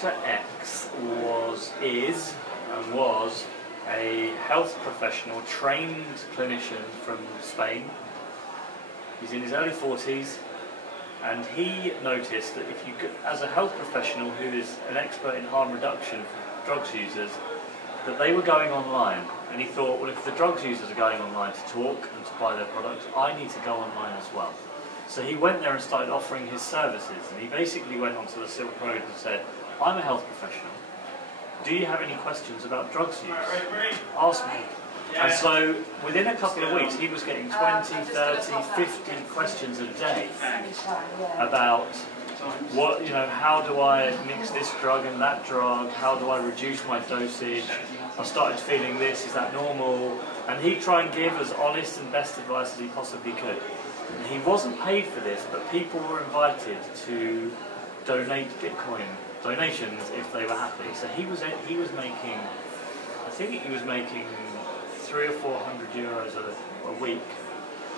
Dr. X is a health professional, trained clinician from Spain. He's in his early 40s, and he noticed that if you, as a health professional who is an expert in harm reduction for drugs users, that they were going online. And he thought, well, if the drugs users are going online to talk and to buy their products, I need to go online as well. So he went there and started offering his services, and he basically went onto the Silk Road and said, I'm a health professional. Do you have any questions about drugs use? Ask me. And so within a couple of weeks he was getting 20, 30, 50 questions a day about what, how do I mix this drug and that drug, how do I reduce my dosage, I started feeling this, is that normal? And he'd try and give as honest and best advice as he possibly could. And he wasn't paid for this, but people were invited to donate Bitcoin donations if they were happy. So he was making, I think he was making 300 or 400 euros a week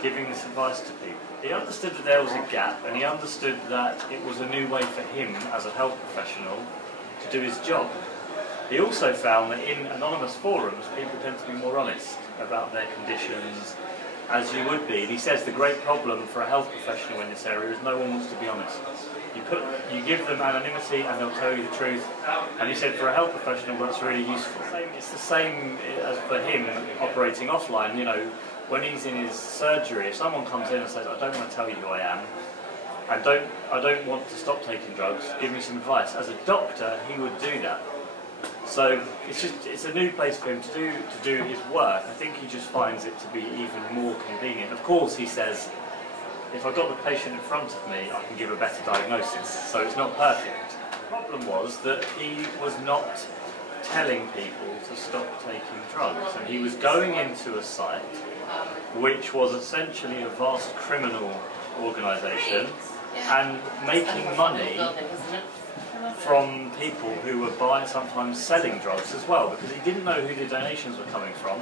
giving this advice to people. He understood that there was a gap, and he understood that it was a new way for him as a health professional to do his job. He also found that in anonymous forums people tend to be more honest about their conditions, as you would be. And he says the great problem for a health professional in this area is no one wants to be honest. You give them anonymity and they'll tell you the truth. And he said for a health professional that's really useful. It's the same as for him operating offline. When he's in his surgery, if someone comes in and says, I don't want to tell you who I am, I don't want to stop taking drugs, give me some advice. As a doctor, he would do that. So it's a new place for him to do his work. I think he just finds it to be even more convenient. Of course, he says, if I've got the patient in front of me, I can give a better diagnosis, so it's not perfect. The problem was that he was not telling people to stop taking drugs, and he was going into a site which was essentially a vast criminal organisation and making money from people who were buying, sometimes selling drugs as well, because he didn't know who the donations were coming from.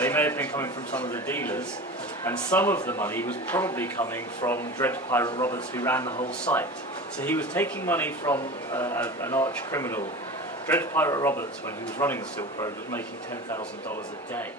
They may have been coming from some of the dealers, and some of the money was probably coming from Dread Pirate Roberts, who ran the whole site. So he was taking money from an arch criminal. Dread Pirate Roberts, when he was running the Silk Road, was making $10,000 a day.